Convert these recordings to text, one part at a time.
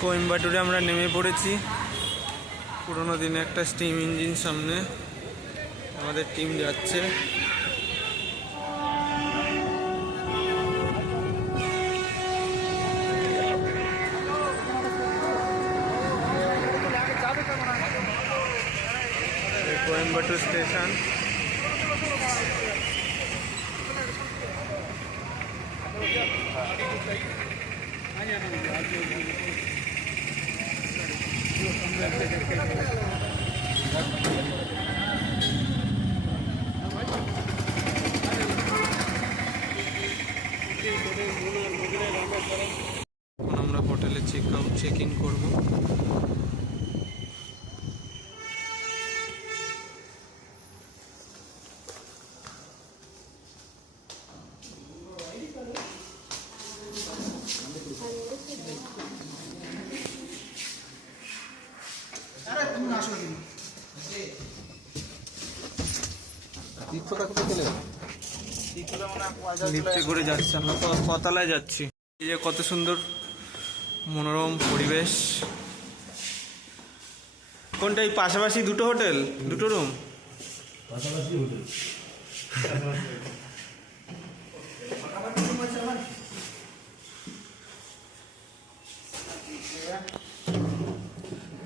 কোয়েম্বাটুরে আমরা নেমে পড়েছি। পুরোনো দিনে একটা স্টিম ইঞ্জিন সামনে, আমাদের টিম যাচ্ছে। কোয়েম্বাটুর স্টেশন। এখন আমরা হোটেলে চেক ইন করবো। লিফটে করে যাচ্ছি, আমরা তো কতলায় যাচ্ছি। এই যে কত সুন্দর মনোরম পরিবেশ। কোনটা এই পাশাপাশি দুটো হোটেল, দুটো রুম? পাশাপাশি হোটেল।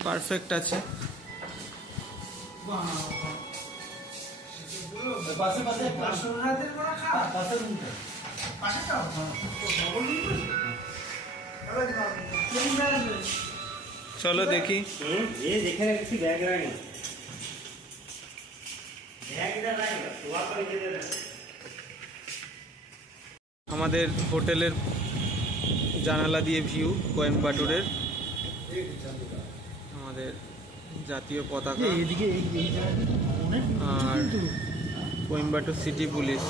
পারফেক্ট আছে। চলো দেখি। আমাদের হোটেলের জানালা দিয়ে ভিউ কোয়েম্বাটুরের, আমাদের জাতীয় পতাকা আর কোয়েম্বাটুর সিটি পুলিশ।